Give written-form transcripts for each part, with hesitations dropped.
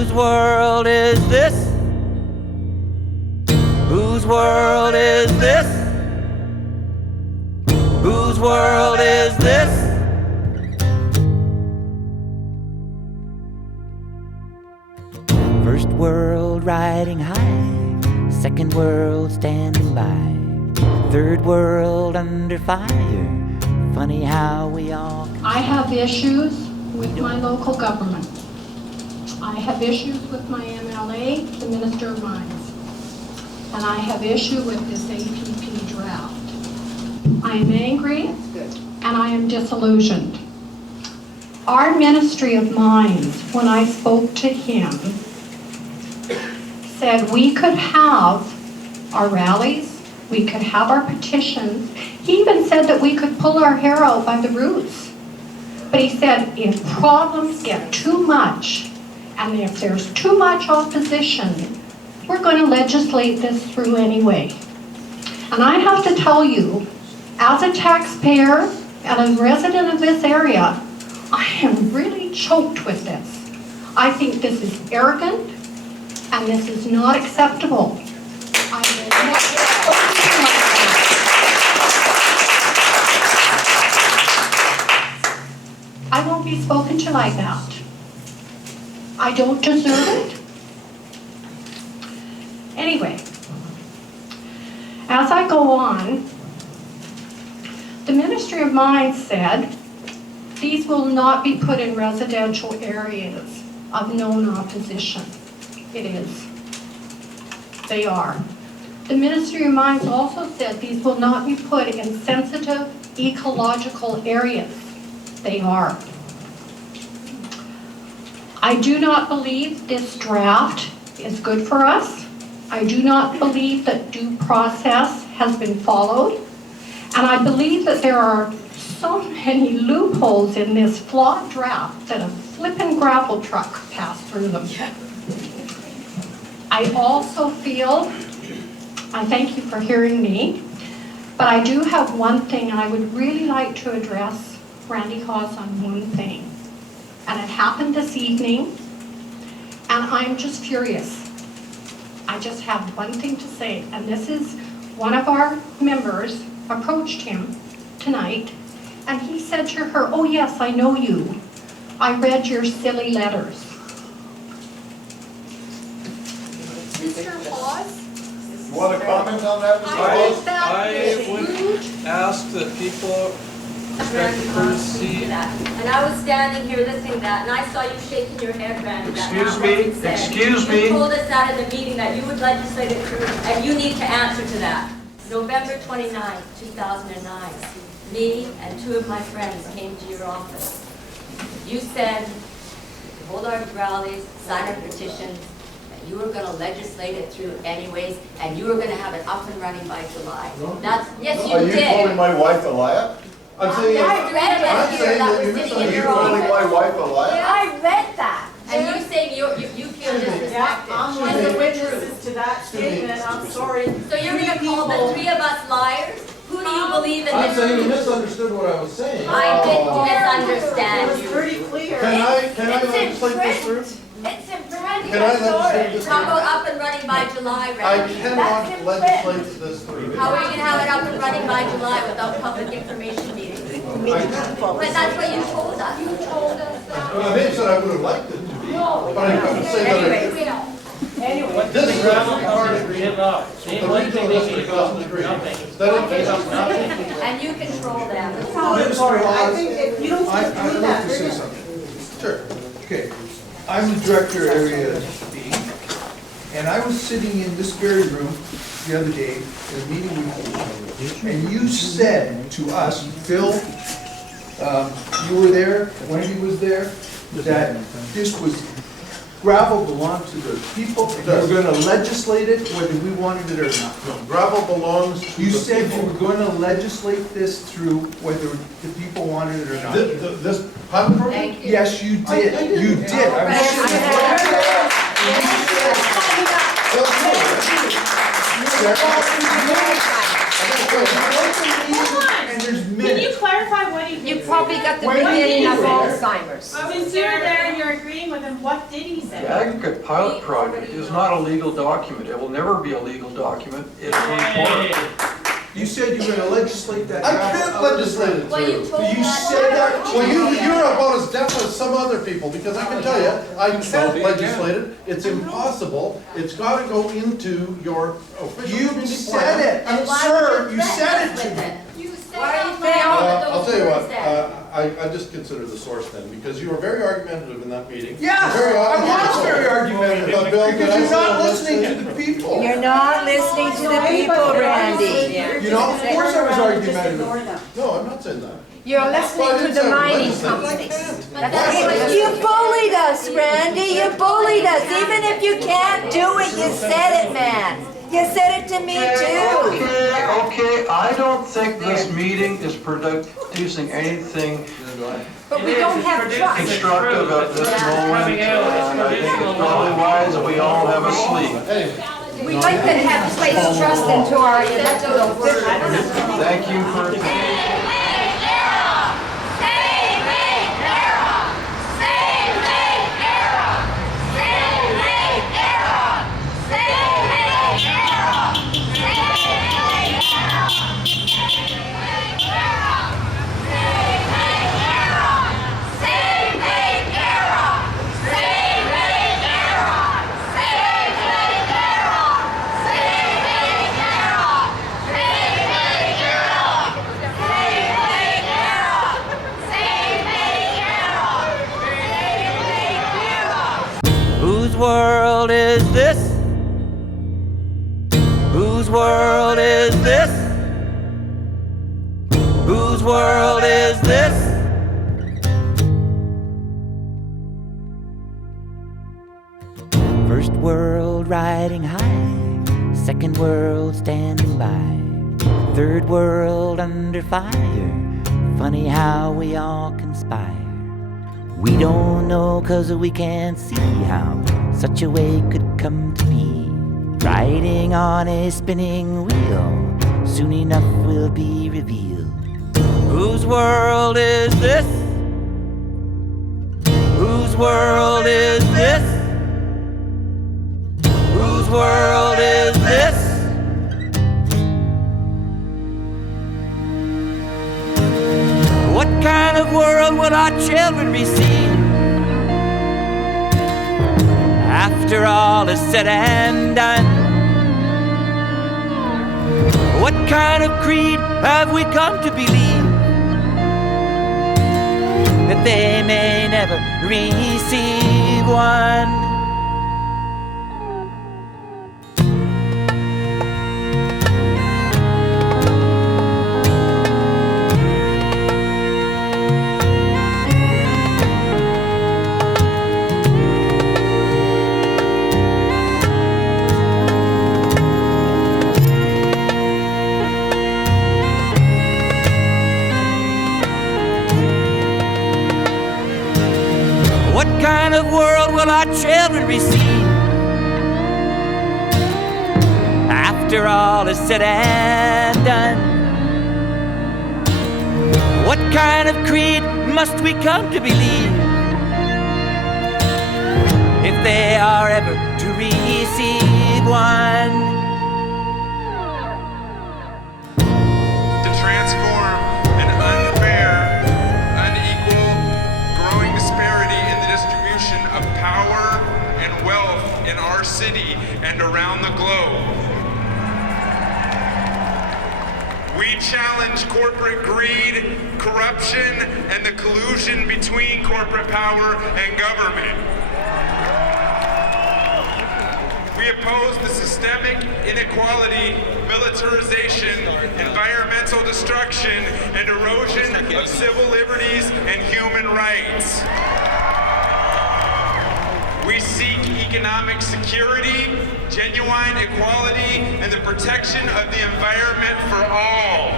Whose world is this? Whose world is this? Whose world is this? First world riding high, second world standing by, third world under fire. Funny how we all... I have issues with my local government. I have issues with my MLA, the Minister of Mines. And I have issue with this APP draft. I am angry and I am disillusioned. Our Ministry of Mines, when I spoke to him, said we could have our rallies, we could have our petitions. He even said that we could pull our hair out by the roots. But he said if problems get too much and if there's too much opposition, we're going to legislate this through anyway. And I have to tell you, as a taxpayer and a resident of this area, I am really choked with this. I think this is arrogant and this is not acceptable. I won't be spoken to like that. I don't deserve it. Anyway, as I go on, the Ministry of Mines said these will not be put in residential areas of known opposition. It is. They are. The Ministry of Mines also said these will not be put in sensitive ecological areas. They are. I do not believe this draft is good for us. I do not believe that due process has been followed. And I believe that there are so many loopholes in this flawed draft that a flippin' gravel truck passed through them. I also feel, I thank you for hearing me, but I do have one thing, and I would really like to address Randy Hawes on one thing. And it happened this evening, and I'm just furious. I just have one thing to say, and this is one of our members approached him tonight, and he said to her, "Oh yes, I know you. I read your silly letters." Mr. Hawes? You want to comment on that, Mr. Hawes? I would ask that people respect the courtesy. And I was standing here listening to that, and I saw you shaking your head, Randy. Excuse me. You told us that in the meeting that you would legislate it through, and you need to answer to that. November 29, 2009, me and two of my friends came to your office. You said to hold our rallies, sign our petitions, that you were going to legislate it through anyways, and you were going to have it up and running by July. Yes, you Are did. you calling my wife a liar? I'm saying I read that here, that was sitting in your office. Are you calling my wife a liar? I read that. And you're saying you feel disrespected. I'm one of the witnesses to that statement, I'm sorry. So you're going to call the three of us liars? Who do you believe in I'm this saying you room? misunderstood what I was saying. I didn't It misunderstand was you. pretty clear. Can I legislate this through? It's in print. Can I legislate this Talk through? about up and running by July, I Randy. cannot legislate this through. How are you going to have it up and running by July without public information meetings? But that's what you told us. You told us that. I may have said I would have liked it to be, but I couldn't say that. Anyway, we don't. Anyway, This is Gravel cars are getting up. The regional district doesn't agree. And you control them. sorry, I think if you don't I'd do like that, to they're say gonna- something. Sure. Okay, I'm the director area B, and I was sitting in this very room the other day in a meeting with you, and you said to us, Phil, you were there, Wendy was there, that this was, gravel belonged to the people, that we're gonna legislate it whether we wanted it or not. No, gravel belongs to You the said you people. were gonna legislate this through whether the people wanted it or not. This, pardon? Thank you. Yes, you did, you did. I was and there's Can you minutes. clarify what he You probably got at the When beginning you of were there. Alzheimer's. Since you're there and you're agreeing with him, what did he The say? aggregate pilot project is not a legal document. It will never be a legal document. It's a report. You said you were gonna legislate that. I now. can't legislate it Well, you through. told You that. said that. Well, you're about as deaf as some other people, because I can tell you, I can't legislate it, it's impossible, it's gotta go into your official You community said plan. it, And why sir, would you said it to with me. it? You said Why are you out saying loud. all of I'll those tell you words what, then? I just consider the source then, because you were very argumentative in that meeting. Yes, Very I was argumentative. very argumentative, But Bill, did I because you're say not on this listening to thing? the people. You're not listening to the people, Randy. You know, of course I was argumentative. No, I'm not saying that. You're Well, I listening to didn't the say mining legislate. companies. Why That's would I what say You that? bullied us, Randy, you bullied us. Even if you can't do it, you said it, man. You said it to me too. Okay, I don't think this meeting is producing anything But we don't have trust. constructive at this moment, and I think it's probably wise that we all have a sleep. We like to have place trust into our elected officials. Thank you for. Whose world is this? Whose world is this? Whose world is this? First world riding high, second world standing by, third world under fire. Funny how we all conspire. We don't know 'cause we can't see how such a way could come to be. Riding on a spinning wheel, soon enough will be revealed. Whose world is this? Whose world is this? Whose world is this? What kind of world will our children receive after all is said and done? What kind of creed have we come to believe that they may never receive one? What kind of world will our children receive after all is said and done? What kind of creed must we come to believe if they are ever to receive one? To transform an unfair, unequal, growing disparity in the distribution of power and wealth in our city and around the globe. We challenge corporate greed, corruption, and the collusion between corporate power and government. We oppose the systemic inequality, militarization, environmental destruction, and erosion of civil liberties and human rights. We seek economic security, genuine equality, and the protection of the environment for all.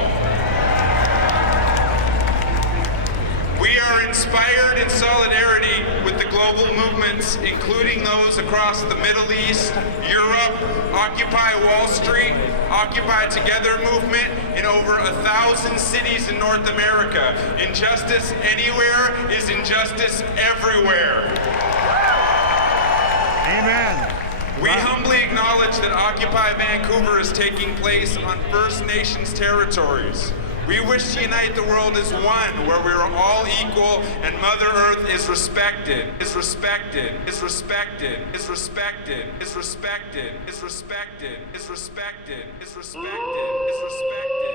We are inspired in solidarity with the global movements, including those across the Middle East, Europe, Occupy Wall Street, Occupy Together movement in over 1,000 cities in North America. Injustice anywhere is injustice everywhere. Amen. We humbly acknowledge that Occupy Vancouver is taking place on First Nations territories. We wish to unite the world as one, where we are all equal and Mother Earth is respected, is respected, is respected, is respected, is respected, is respected, is respected, is respected, is respected.